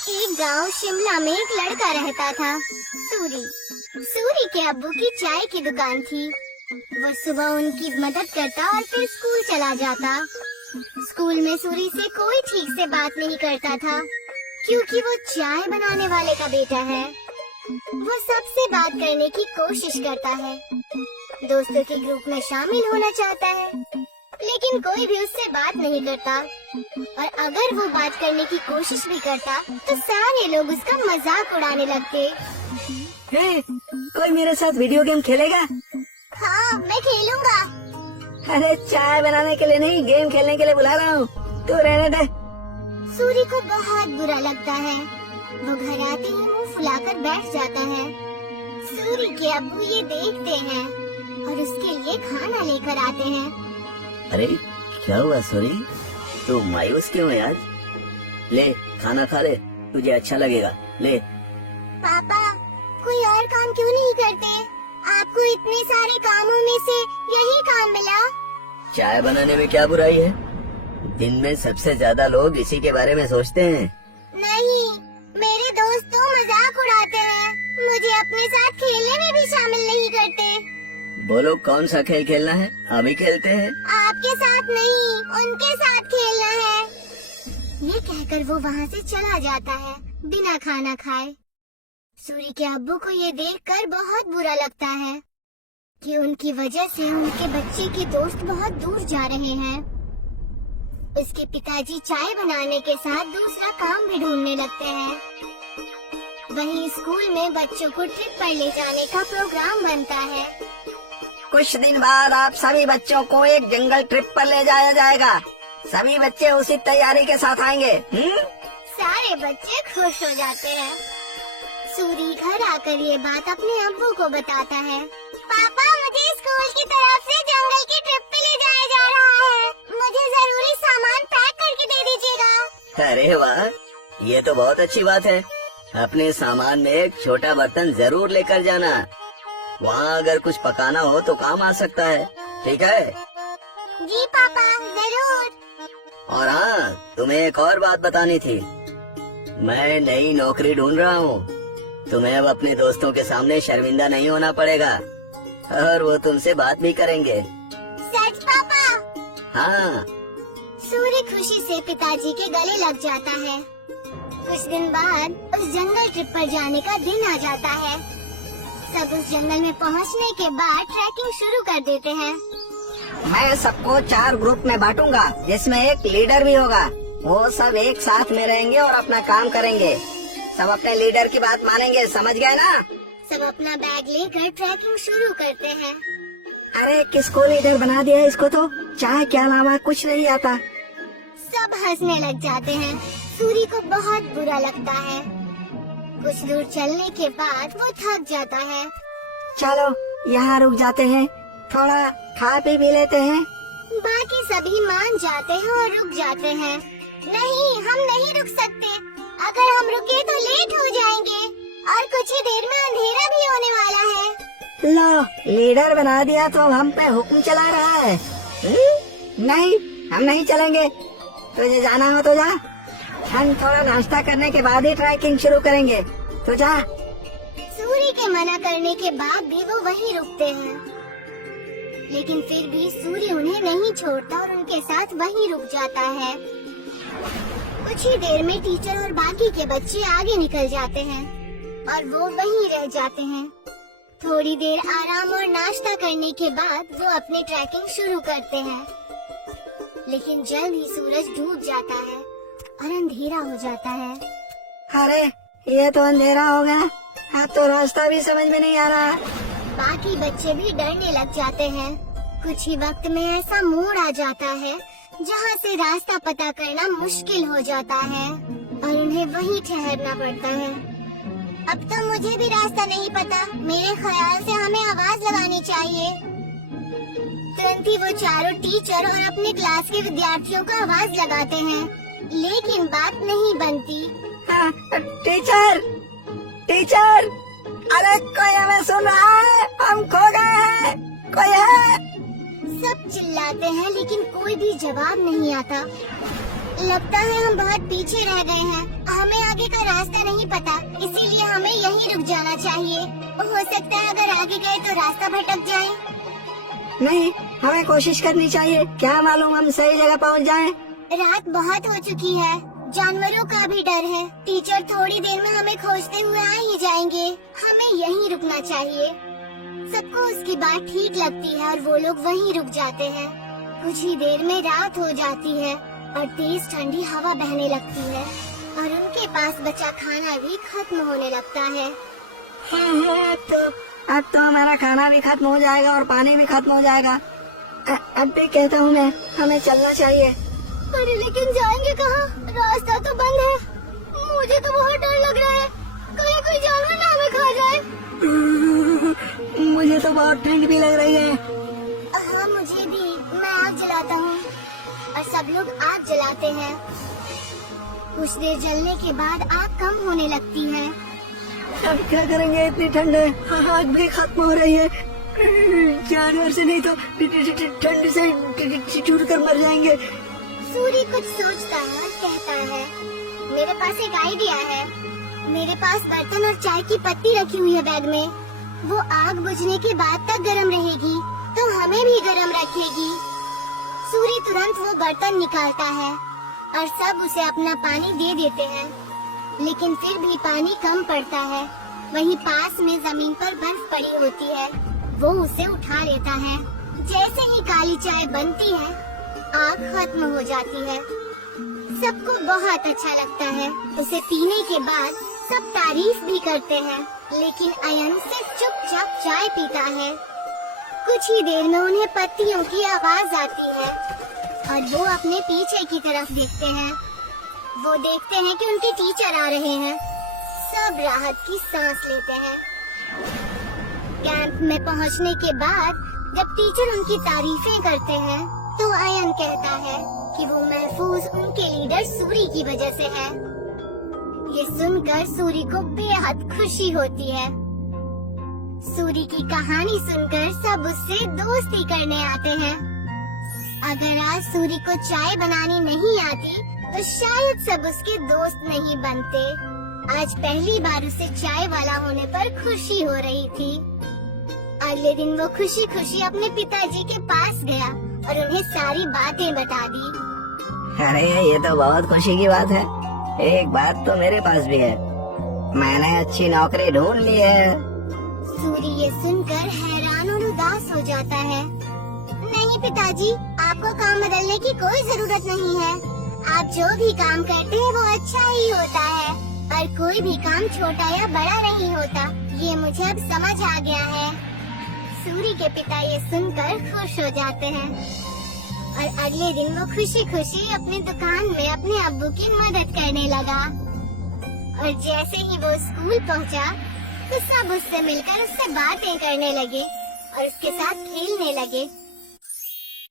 एक गांव शिमला में एक लड़का रहता था, सूरी। सूरी के अब्बू की चाय की दुकान थी। वो सुबह उनकी मदद करता और फिर स्कूल चला जाता। स्कूल में सूरी से कोई ठीक से बात नहीं करता था, क्योंकि वो चाय बनाने वाले का बेटा है। वो सबसे बात करने की कोशिश करता है, दोस्तों के ग्रुप में शामिल होना चाहता है, लेकिन कोई भी उससे बात नहीं करता। और अगर वो बात करने की कोशिश भी करता तो सारे लोग उसका मजाक उड़ाने लगते। हे, कोई मेरे साथ वीडियो गेम खेलेगा? हाँ, मैं खेलूंगा। अरे चाय बनाने के लिए नहीं, गेम खेलने के लिए बुला रहा हूँ, तू रहने दे। सूरी को बहुत बुरा लगता है। वो घर आते ही मुंह फुलाकर बैठ जाता है। सूरी के अब्बू ये देखते हैं और उसके लिए खाना लेकर आते हैं। अरे क्या हुआ सूरी, तू मायूस क्यों है आज? ले खाना खा ले, तुझे अच्छा लगेगा, ले। पापा, कोई और काम क्यों नहीं करते? आपको इतने सारे कामों में से यही काम मिला। चाय बनाने में क्या बुराई है? दिन में सबसे ज्यादा लोग इसी के बारे में सोचते हैं। नहीं, मेरे दोस्त तो मजाक उड़ाते हैं, मुझे अपने साथ खेलने में भी शामिल नहीं करते। बोलो कौन सा खेल खेलना है, अभी खेलते हैं। आपके साथ नहीं, उनके साथ खेलना है। ये कहकर वो वहाँ से चला जाता है बिना खाना खाए। सूरी के अब्बू को ये देखकर बहुत बुरा लगता है कि उनकी वजह से उनके बच्चे के दोस्त बहुत दूर जा रहे हैं। उसके पिताजी चाय बनाने के साथ दूसरा काम भी ढूंढने लगते हैं। वहीं स्कूल में बच्चों को ट्रिप पर ले जाने का प्रोग्राम बनता है। कुछ दिन बाद आप सभी बच्चों को एक जंगल ट्रिप पर ले जाया जाएगा। सभी बच्चे उसी तैयारी के साथ आएंगे। सारे बच्चे खुश हो जाते हैं। सूरी घर आकर ये बात अपने अब्बू को बताता है। पापा, मुझे स्कूल की तरफ से जंगल की ट्रिप पे ले जाया जा रहा है। मुझे जरूरी सामान पैक करके दे दीजिएगा। अरे वाह, ये तो बहुत अच्छी बात है। अपने सामान में एक छोटा बर्तन जरूर लेकर जाना, वहाँ अगर कुछ पकाना हो तो काम आ सकता है, ठीक है? जी पापा, जरूर। और हाँ, तुम्हें एक और बात बतानी थी। मैं नई नौकरी ढूंढ रहा हूँ। तुम्हें अब अपने दोस्तों के सामने शर्मिंदा नहीं होना पड़ेगा और वो तुमसे बात भी करेंगे। सच पापा? हाँ। सूरी खुशी से पिताजी के गले लग जाता है। कुछ दिन बाद उस जंगल ट्रिप पर जाने का दिन आ जाता है। सब उस जंगल में पहुंचने के बाद ट्रैकिंग शुरू कर देते हैं। मैं सबको 4 ग्रुप में बांटूंगा, जिसमें एक लीडर भी होगा। वो सब एक साथ में रहेंगे और अपना काम करेंगे। सब अपने लीडर की बात मानेंगे, समझ गए ना? सब अपना बैग लेकर ट्रैकिंग शुरू करते हैं। अरे किसको लीडर बना दिया इसको, तो चाय के अलावा कुछ नहीं आता। सब हंसने लग जाते हैं। सूरी को बहुत बुरा लगता है। कुछ दूर चलने के बाद वो थक जाता है। चलो यहाँ रुक जाते हैं, थोड़ा खा पी भी लेते हैं। बाकी सभी मान जाते हैं और रुक जाते हैं। नहीं, हम नहीं रुक सकते। अगर हम रुके तो लेट हो जाएंगे और कुछ ही देर में अंधेरा भी होने वाला है। लो, लीडर बना दिया तो हम पे हुक्म चला रहा है। नहीं, हम नहीं चलेंगे। तुझे जाना हो तो जा, हम थोड़ा नाश्ता करने के बाद ही ट्रैकिंग शुरू करेंगे, तो जा। सूरी के मना करने के बाद भी वो वहीं रुकते हैं, लेकिन फिर भी सूरी उन्हें नहीं छोड़ता और उनके साथ वहीं रुक जाता है। कुछ ही देर में टीचर और बाकी के बच्चे आगे निकल जाते हैं और वो वहीं रह जाते हैं। थोड़ी देर आराम और नाश्ता करने के बाद वो अपनी ट्रैकिंग शुरू करते हैं, लेकिन जल्द ही सूरज डूब जाता है और अंधेरा हो जाता है। अरे ये तो अंधेरा हो गया, अब तो रास्ता भी समझ में नहीं आ रहा। बाकी बच्चे भी डरने लग जाते हैं। कुछ ही वक्त में ऐसा मोड़ आ जाता है जहाँ से रास्ता पता करना मुश्किल हो जाता है और उन्हें वहीं ठहरना पड़ता है। अब तो मुझे भी रास्ता नहीं पता। मेरे ख्याल से हमें आवाज लगानी चाहिए। तुरंत ही वो चारों टीचर और अपने क्लास के विद्यार्थियों को आवाज लगाते हैं, लेकिन बात नहीं बनती। टीचर, टीचर, अरे कोई हमें सुन रहा है? हम खो गए हैं, कोई है? सब चिल्लाते हैं लेकिन कोई भी जवाब नहीं आता। लगता है हम बहुत पीछे रह गए हैं। हमें आगे का रास्ता नहीं पता, इसीलिए हमें यहीं रुक जाना चाहिए। हो सकता है अगर आगे गए तो रास्ता भटक जाए। नहीं, हमें कोशिश करनी चाहिए, क्या मालूम हम सही जगह पहुंच जाएं। रात बहुत हो चुकी है, जानवरों का भी डर है। टीचर थोड़ी देर में हमें खोजते हुए आ ही जाएंगे। हमें यहीं रुकना चाहिए। सबको उसकी बात ठीक लगती है और वो लोग वहीं रुक जाते हैं। कुछ ही देर में रात हो जाती है और तेज ठंडी हवा बहने लगती है और उनके पास बचा खाना भी खत्म होने लगता है। अब तो हमारा खाना भी खत्म हो जाएगा और पानी भी खत्म हो जाएगा। अब भी कहता हूँ मैं, हमें चलना चाहिए। अरे लेकिन जाएंगे कहाँ? रास्ता तो बंद है। मुझे तो बहुत डर लग रहा है, कहीं कोई जानवर ना हमें खा जाए। मुझे तो बहुत ठंड भी लग रही है। हाँ मुझे भी। मैं आग जलाता हूँ और सब लोग आग जलाते हैं। कुछ देर जलने के बाद आग कम होने लगती है। अब क्या करेंगे, इतनी ठंड है, आग भी खत्म हो रही है। जानवर से नहीं तो ठंड से चूर कर मर जाएंगे। सूरी कुछ सोचता है और कहता है, मेरे पास एक आइडिया है। मेरे पास बर्तन और चाय की पत्ती रखी हुई है बैग में। वो आग बुझने के बाद तक गर्म रहेगी तो हमें भी गर्म रखेगी। सूरी तुरंत वो बर्तन निकालता है और सब उसे अपना पानी दे देते हैं, लेकिन फिर भी पानी कम पड़ता है। वहीं पास में जमीन पर बर्फ पड़ी होती है, वो उसे उठा लेता है। जैसे ही काली चाय बनती है, आग खत्म हो जाती है। सबको बहुत अच्छा लगता है। उसे पीने के बाद सब तारीफ भी करते हैं, लेकिन अयन सिर्फ चुपचाप चाय पीता है। कुछ ही देर में उन्हें पत्तियों की आवाज आती है और वो अपने पीछे की तरफ देखते हैं। वो देखते हैं कि उनके टीचर आ रहे हैं। सब राहत की सांस लेते हैं। कैंप में पहुंचने के बाद जब टीचर उनकी तारीफें करते हैं तो अयन कहता है कि वो महफूज उनके लीडर सूरी की वजह से है। ये सुनकर सूरी को बेहद खुशी होती है। सूरी की कहानी सुनकर सब उससे दोस्ती करने आते हैं। अगर आज सूरी को चाय बनानी नहीं आती तो शायद सब उसके दोस्त नहीं बनते। आज पहली बार उसे चाय वाला होने पर खुशी हो रही थी। अगले दिन वो खुशी खुशी अपने पिताजी के पास गया और उन्हें सारी बातें बता दी। अरे ये तो बहुत खुशी की बात है। एक बात तो मेरे पास भी है, मैंने अच्छी नौकरी ढूंढ ली है। सूरी ये सुनकर हैरान और उदास हो जाता है। नहीं पिताजी, आपको काम बदलने की कोई जरूरत नहीं है। आप जो भी काम करते हैं वो अच्छा ही होता है और कोई भी काम छोटा या बड़ा नहीं होता। ये मुझे अब समझ आ गया है। सूरी के पिता ये सुनकर खुश हो जाते हैं और अगले दिन वो खुशी खुशी अपनी दुकान में अपने अब्बू की मदद करने लगा। और जैसे ही वो स्कूल पहुंचा तो सब उससे मिलकर उससे बातें करने लगे और उसके साथ खेलने लगे।